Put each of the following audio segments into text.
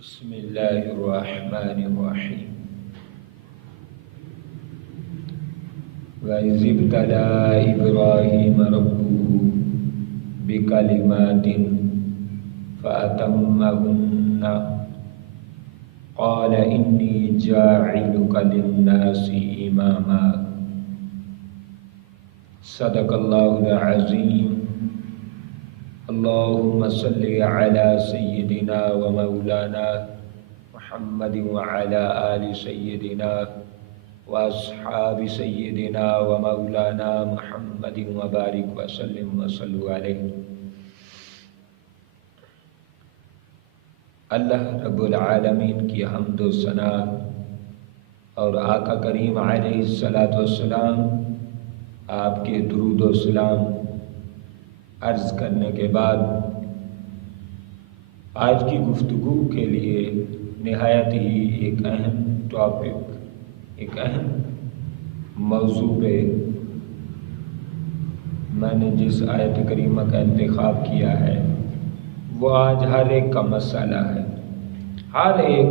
بسم اللہ الرحمن الرحیم وَإِذِ ابْتَلَىٰ إِبْرَاهِيمَ رَبُّهُ بِكَلِمَاتٍ فَأَتَمَّهُنَّ قَالَ إِنِّي جَاعِلُكَ لِلنَّاسِ إِمَامًا صدق اللہ العظیم۔ اللہم صلی علی سیدنا و مولانا محمد وعلی آل سیدنا و اصحاب سیدنا و مولانا محمد وبارک وسلم وصلوا علیہ۔ اللہ رب العالمین کی حمد و ثنا اور آقا کریم علیہ الصلاۃ والسلام آپ کے درود و سلام عرض کرنے کے بعد آج کی گفتگو کے لیے نہایت ہی ایک اہم ٹاپک، ایک اہم موضوع پہ میں نے جس آیت کریمہ کا انتخاب کیا ہے وہ آج ہر ایک کا مسئلہ ہے، ہر ایک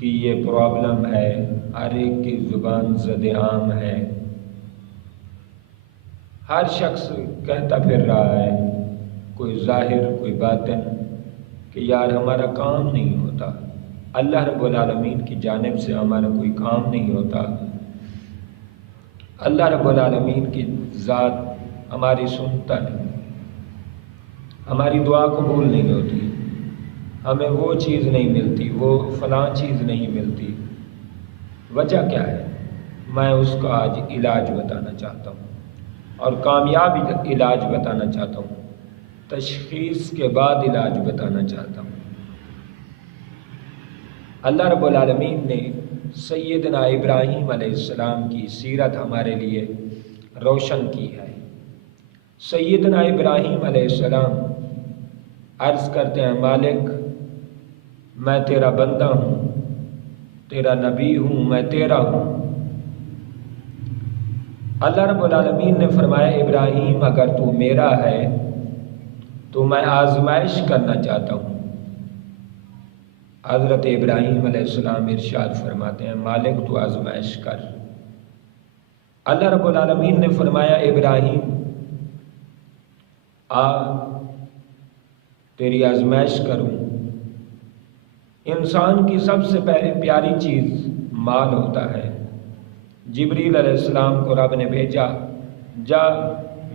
کی یہ پرابلم ہے، ہر ایک کی زبان زد عام ہے، ہر شخص کہتا پھر رہا ہے، کوئی ظاہر کوئی باطن، کہ یار ہمارا کام نہیں ہوتا، اللہ رب العالمین کی جانب سے ہمارا کوئی کام نہیں ہوتا، اللہ رب العالمین کی ذات ہماری سنتا نہیں، ہماری دعا قبول نہیں ہوتی، ہمیں وہ چیز نہیں ملتی، وہ فلاں چیز نہیں ملتی۔ وجہ کیا ہے؟ میں اس کا آج علاج بتانا چاہتا ہوں اور کامیاب علاج بتانا چاہتا ہوں، تشخیص کے بعد علاج بتانا چاہتا ہوں۔ اللہ رب العالمین نے سیدنا ابراہیم علیہ السلام کی سیرت ہمارے لیے روشن کی ہے۔ سیدنا ابراہیم علیہ السلام عرض کرتے ہیں، مالک میں تیرا بندہ ہوں، تیرا نبی ہوں، میں تیرا ہوں۔ اللہ رب العالمین نے فرمایا، ابراہیم اگر تو میرا ہے تو میں آزمائش کرنا چاہتا ہوں۔ حضرت ابراہیم علیہ السلام ارشاد فرماتے ہیں، مالک تو آزمائش کر۔ اللہ رب العالمین نے فرمایا، ابراہیم آ تیری آزمائش کروں۔ انسان کی سب سے پیاری چیز مال ہوتا ہے۔ جبریل علیہ السلام کو رب نے بھیجا، جا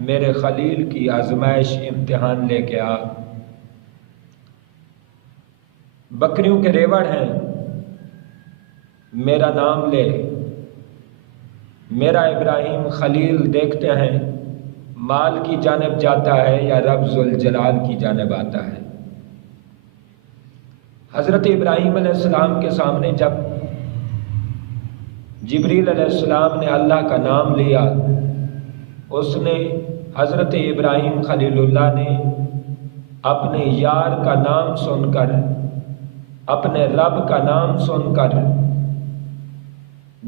میرے خلیل کی آزمائش امتحان لے کے آ۔ بکریوں کے ریوڑ ہیں، میرا نام لے، میرا ابراہیم خلیل دیکھتے ہیں مال کی جانب جاتا ہے یا رب ذوالجلال کی جانب آتا ہے۔ حضرت ابراہیم علیہ السلام کے سامنے جب جبریل علیہ السلام نے اللہ کا نام لیا، اس نے حضرت ابراہیم خلیل اللہ نے اپنے یار کا نام سن کر، اپنے رب کا نام سن کر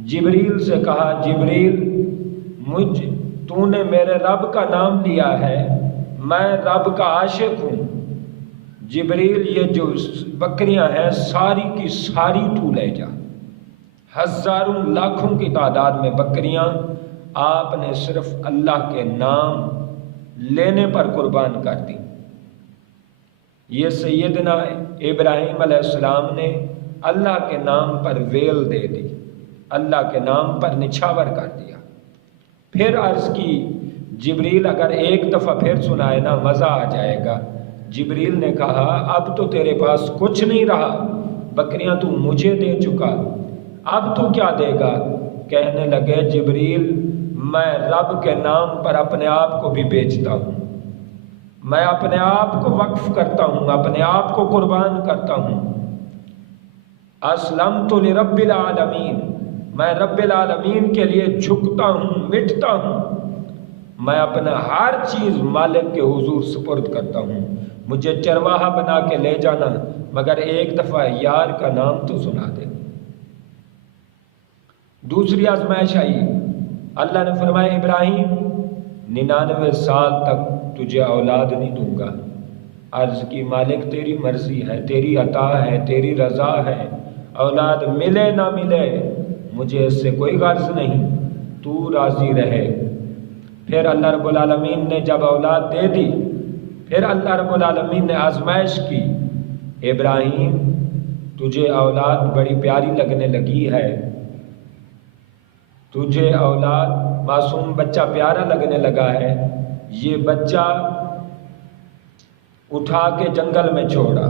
جبریل سے کہا، جبریل تو نے میرے رب کا نام لیا ہے، میں رب کا عاشق ہوں، جبریل یہ جو بکریاں ہیں ساری کی ساری تو لے جا۔ ہزاروں لاکھوں کی تعداد میں بکریاں آپ نے صرف اللہ کے نام لینے پر قربان کر دی۔ یہ سیدنا ابراہیم علیہ السلام نے اللہ کے نام پر ویل دے دی، اللہ کے نام پر نچھاور کر دیا۔ پھر عرض کی، جبریل اگر ایک دفعہ پھر سنائے نا مزہ آ جائے گا۔ جبریل نے کہا، اب تو تیرے پاس کچھ نہیں رہا، بکریاں تو مجھے دے چکا، اب تو کیا دے گا؟ کہنے لگے، جبریل میں رب کے نام پر اپنے آپ کو بھی بیچتا ہوں، میں اپنے آپ کو وقف کرتا ہوں، اپنے آپ کو قربان کرتا ہوں۔ اسلمت لرب العالمین، میں رب العالمین کے لیے جھکتا ہوں، مٹتا ہوں، میں اپنا ہر چیز مالک کے حضور سپرد کرتا ہوں۔ مجھے چرواہا بنا کے لے جانا، مگر ایک دفعہ یار کا نام تو سنا دے۔ دوسری آزمائش آئی، اللہ نے فرمایا، ابراہیم 99 سال تک تجھے اولاد نہیں دوں گا، عرض کی مالک تیری مرضی ہے، تیری عطا ہے، تیری رضا ہے، اولاد ملے نہ ملے مجھے اس سے کوئی غرض نہیں، تو راضی رہے۔ پھر اللہ رب العالمین نے جب اولاد دے دی، پھر اللہ رب العالمین نے آزمائش کی، ابراہیم تجھے اولاد بڑی پیاری لگنے لگی ہے، تجھے اولاد معصوم بچہ پیارا لگنے لگا ہے، یہ بچہ اٹھا کے جنگل میں چھوڑا،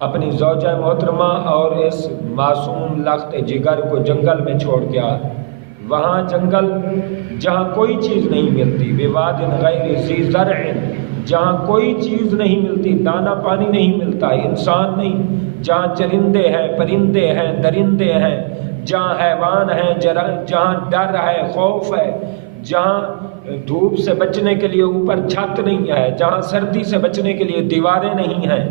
اپنی زوجہ محترمہ اور اس معصوم لخت جگر کو جنگل میں چھوڑ گیا۔ وہاں جنگل جہاں کوئی چیز نہیں ملتی، بواد غیر ذی زرع، جہاں کوئی چیز نہیں ملتی، دانا پانی نہیں ملتا، انسان نہیں، جہاں چرندے ہیں، پرندے ہیں، درندے ہیں، جہاں حیوان ہیں، جہاں ڈر ہے، خوف ہے، جہاں دھوپ سے بچنے کے لیے اوپر چھت نہیں ہے، جہاں سردی سے بچنے کے لیے دیواریں نہیں ہیں،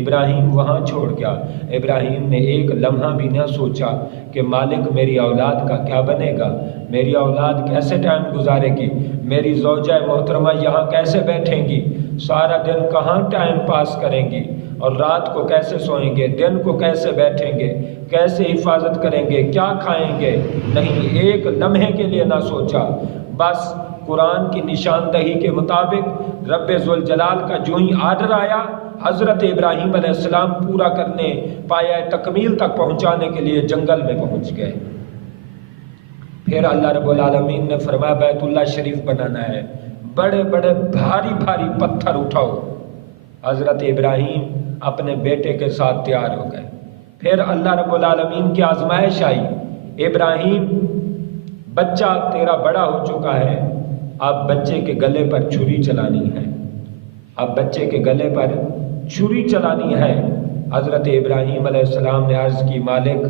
ابراہیم وہاں چھوڑ گیا۔ ابراہیم نے ایک لمحہ بھی نہ سوچا کہ مالک میری اولاد کا کیا بنے گا، میری اولاد کیسے ٹائم گزارے گی، میری زوجہ محترمہ یہاں کیسے بیٹھیں گی، سارا دن کہاں ٹائم پاس کریں گی، اور رات کو کیسے سوئیں گے، دن کو کیسے بیٹھیں گے، کیسے حفاظت کریں گے، کیا کھائیں گے، نہیں ایک لمحے کے لیے نہ سوچا۔ بس قرآن کی نشاندہی کے مطابق رب ذوالجلال کا جو ہی آرڈر آیا، حضرت ابراہیم علیہ السلام پورا کرنے پایا تکمیل تک پہنچانے کے لیے جنگل میں پہنچ گئے۔ پھر اللہ رب العالمین نے فرمایا بیت اللہ شریف بنانا ہے، بڑے بڑے بھاری بھاری پتھر اٹھاؤ۔ حضرت ابراہیم اپنے بیٹے کے ساتھ تیار ہو گئے۔ پھر اللہ رب العالمین کی آزمائش آئی، ابراہیم بچہ تیرا بڑا ہو چکا ہے، اب بچے کے گلے پر چھری چلانی ہے، اب بچے کے گلے پر چھری چلانی ہے۔ حضرت ابراہیم علیہ السلام نے عرض کی مالک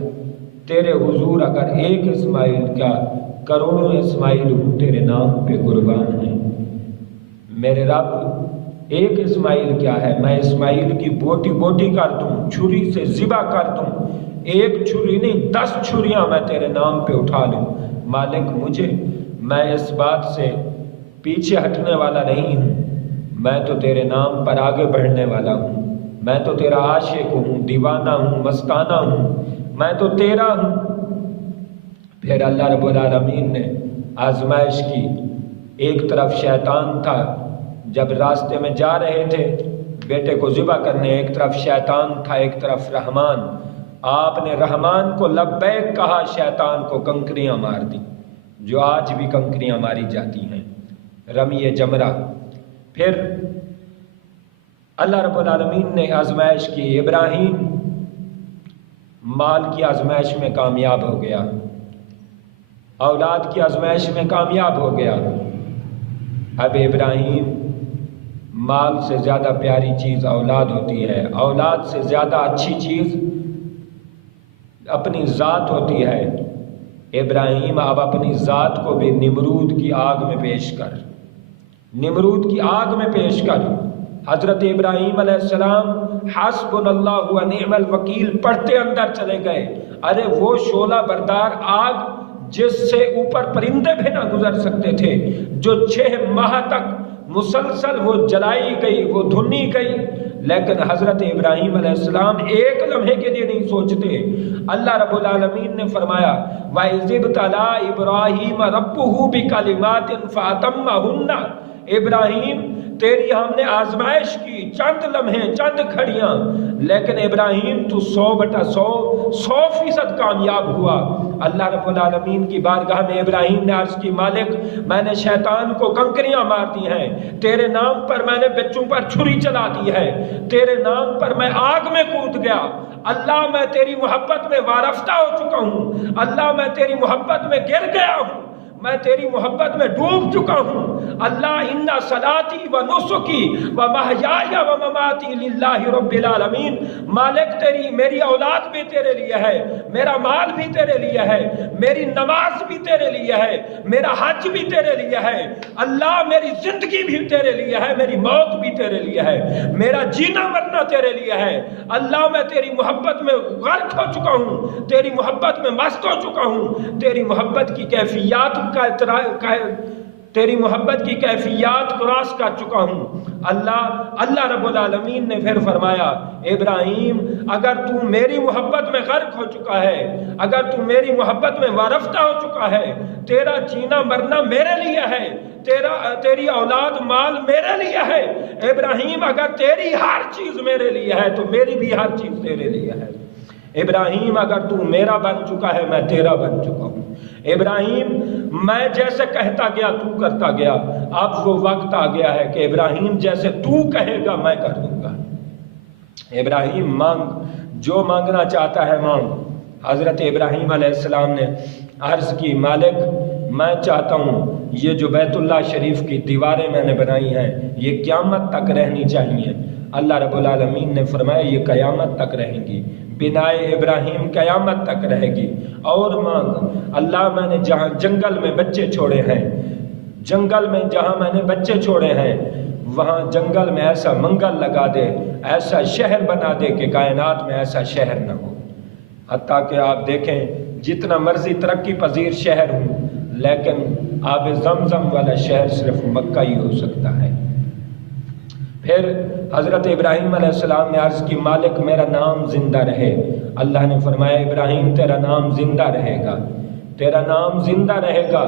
تیرے حضور اگر ایک اسماعیل کا کروڑوں اسماعیل ہوں تیرے نام پہ قربان ہیں، میرے رب ایک اسماعیل کیا ہے، میں اسماعیل کی بوٹی بوٹی کر دوں، چھری سے ذبح کر دوں، ایک چھری نہیں 10 چھریاں میں تیرے نام پہ اٹھا لوں۔ مالک مجھے، میں اس بات سے پیچھے ہٹنے والا نہیں ہوں، میں تو تیرے نام پر آگے بڑھنے والا ہوں، میں تو تیرا عاشق ہوں، دیوانہ ہوں، مستانہ ہوں، میں تو تیرا ہوں۔ پھر اللہ رب العالمین نے آزمائش کی، ایک طرف شیطان تھا، جب راستے میں جا رہے تھے بیٹے کو ذبح کرنے، ایک طرف شیطان تھا، ایک طرف رحمان۔ آپ نے رحمان کو لبیک کہا، شیطان کو کنکریاں مار دی، جو آج بھی کنکریاں ماری جاتی ہیں، رمی جمرہ۔ پھر اللہ رب العالمین نے آزمائش کی، ابراہیم مال کی آزمائش میں کامیاب ہو گیا، اولاد کی آزمائش میں کامیاب ہو گیا۔ اب ابراہیم مال سے زیادہ پیاری چیز اولاد ہوتی ہے، اولاد سے زیادہ اچھی چیز اپنی ذات ہوتی ہے۔ ابراہیم اب اپنی ذات کو بھی نمرود کی آگ میں پیش کر، نمرود کی آگ میں پیش کر۔ حضرت ابراہیم علیہ السلام حسبنا اللہ و نعم الوکیل پڑھتے اندر چلے گئے۔ ارے وہ شعلہ بردار آگ جس سے اوپر پرندے بھی نہ گزر سکتے تھے، جو 6 ماہ تک مسلسل وہ جلائی گئی، وہ دھنی گئی، لیکن حضرت ابراہیم علیہ السلام ایک لمحے کے لیے نہیں سوچتے۔ اللہ رب العالمین نے فرمایا وَإِذِ ابْتَلَىٰ إِبْرَاهِيمَ رَبُّهُ بِكَلِمَاتٍ فَأَتَمَّهُنَّ، ابراہیم تیری ہم نے آزمائش کی، چند لمحے، چند گھڑیاں، لیکن ابراہیم تو 100% کامیاب ہوا۔ اللہ رب العالمین کی بارگاہ میں ابراہیم نے عرض کی مالک میں نے شیطان کو کنکریاں مار دی ہیں، تیرے نام پر میں نے بچوں پر چھری چلا دی ہے، تیرے نام پر میں آگ میں کود گیا۔ اللہ میں تیری محبت میں وارفتہ ہو چکا ہوں، اللہ میں تیری محبت میں گر گیا ہوں، میں تیری محبت میں ڈوب چکا ہوں۔ اللہ ان صلاتی و نسکی و محیای و مماتی للہ رب العالمین، مالک تیری میری اولاد بھی تیرے لیے ہے، میرا مال بھی تیرے لیے ہے، میری نماز بھی تیرے لیے ہے، میرا حج بھی تیرے لیے ہے، اللہ میری زندگی بھی تیرے لیے ہے، میری موت بھی تیرے لیے ہے، میرا جینا مرنا تیرے لیے ہے۔ اللہ میں تیری محبت میں غرق ہو چکا ہوں، تیری محبت میں مست ہو چکا ہوں، تیری محبت کی کیفیات کا تیری محبت کی کیفیات کراس کر چکا ہوں۔ اللہ رب العالمین نے پھر فرمایا ابراہیم اگر تو میری محبت میں غرق ہو چکا ہے، اگر تو میری محبت میں وارفتہ ہو چکا ہے، تیرا جینا مرنا میرے لیے ہے، تیری اولاد مال میرے لیے ہے، ابراہیم اگر تیری ہر چیز میرے لیے ہے تو میری بھی ہر چیز تیرے لیے ہے۔ ابراہیم اگر تو میرا بن چکا ہے میں تیرا بن چکا ہوں۔ ابراہیم میں جیسے کہتا گیا تو کرتا گیا، اب وہ وقت آ گیا ہے کہ ابراہیم جیسے تو کہے گا میں کر دوں گا۔ ابراہیم مانگ، جو مانگنا چاہتا ہے مانگ۔ حضرت ابراہیم علیہ السلام نے عرض کی مالک میں چاہتا ہوں یہ جو بیت اللہ شریف کی دیواریں میں نے بنائی ہیں یہ قیامت تک رہنی چاہیے۔ اللہ رب العالمین نے فرمایا یہ قیامت تک رہیں گی، بنائے ابراہیم قیامت تک رہے گی۔ اور مانگ اللہ میں نے جہاں جنگل میں بچے چھوڑے ہیں، جنگل میں جہاں میں نے بچے چھوڑے ہیں وہاں جنگل میں ایسا منگل لگا دے، ایسا شہر بنا دے کہ کائنات میں ایسا شہر نہ ہو۔ حتیٰ کہ آپ دیکھیں جتنا مرضی ترقی پذیر شہر ہوں لیکن آب زمزم والا شہر صرف مکہ ہی ہو سکتا ہے۔ پھر حضرت ابراہیم علیہ السلام نے عرض کی مالک میرا نام زندہ رہے۔ اللہ نے فرمایا ابراہیم تیرا نام زندہ رہے گا، تیرا نام زندہ رہے گا۔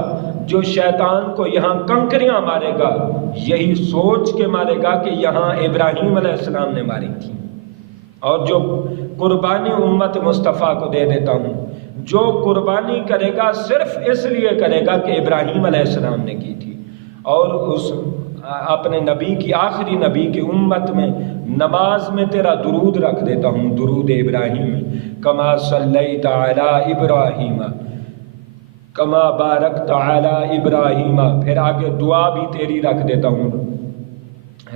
جو شیطان کو یہاں کنکریاں مارے گا یہی سوچ کے مارے گا کہ یہاں ابراہیم علیہ السلام نے ماری تھی، اور جو قربانی امت مصطفیٰ کو دے دیتا ہوں، جو قربانی کرے گا صرف اس لیے کرے گا کہ ابراہیم علیہ السلام نے کی تھی۔ اور اس اپنے نبی کی آخری نبی کی امت میں نماز میں تیرا درود رکھ دیتا ہوں، درود ابراہیم کما صلیت علی ابراہیم کما بارکت علی ابراہیم۔ پھر آگے دعا بھی تیری رکھ دیتا ہوں،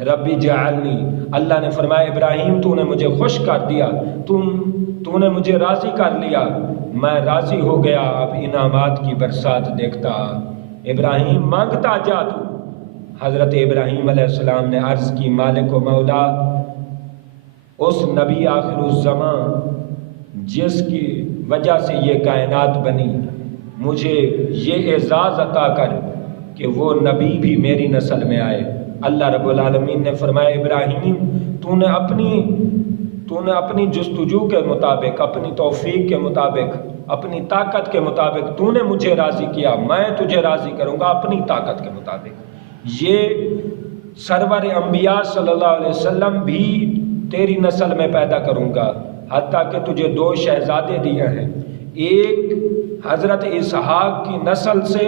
ربی جعلنی۔ اللہ نے فرمایا ابراہیم تو نے مجھے خوش کر دیا، تو نے مجھے راضی کر لیا، میں راضی ہو گیا، اب انعامات کی برسات دیکھتا۔ ابراہیم مانگتا جا تو۔ حضرت ابراہیم علیہ السلام نے عرض کی مالک و مولا اس نبی آخر الزمان جس کی وجہ سے یہ کائنات بنی مجھے یہ اعزاز عطا کر کہ وہ نبی بھی میری نسل میں آئے۔ اللہ رب العالمین نے فرمایا ابراہیم تو نے اپنی جستجو کے مطابق، اپنی توفیق کے مطابق، اپنی طاقت کے مطابق تو نے مجھے راضی کیا، میں تجھے راضی کروں گا اپنی طاقت کے مطابق۔ یہ سرور انبیاء صلی اللہ علیہ وسلم بھی تیری نسل میں پیدا کروں گا، حتیٰ کہ تجھے 2 شہزادے دیے ہیں۔ ایک حضرت اسحاق کی نسل سے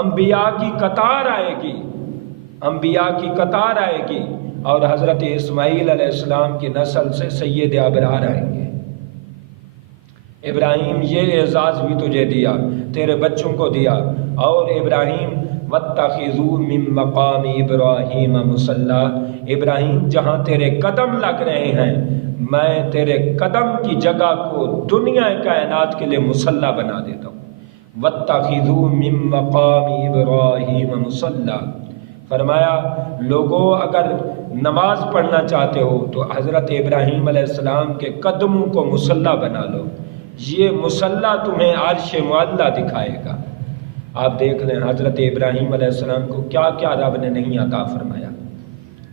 انبیاء کی قطار آئے گی، انبیاء کی قطار آئے گی، اور حضرت اسماعیل علیہ السلام کی نسل سے سید ابرار آئیں گے۔ ابراہیم یہ اعزاز بھی تجھے دیا، تیرے بچوں کو دیا۔ اور ابراہیم واتخذوا من مقام ابراہیم مصلی، ابراہیم جہاں تیرے قدم لگ رہے ہیں میں تیرے قدم کی جگہ کو دنیا کائنات کے لیے مصلی بنا دیتا ہوں۔ واتخذوا من مقام ابراہیم مصلی، فرمایا لوگوں اگر نماز پڑھنا چاہتے ہو تو حضرت ابراہیم علیہ السلام کے قدموں کو مصلی بنا لو، یہ مصلی تمہیں عرش معلیٰ دکھائے گا۔ آپ دیکھ لیں حضرت ابراہیم علیہ السلام کو کیا کیا رب نے نہیں عطا فرمایا۔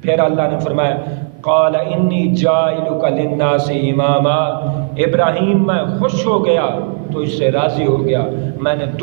پھر اللہ نے فرمایا قال انی جاعلک للناس اماما، ابراہیم میں خوش ہو گیا تو اس سے راضی ہو گیا، میں نے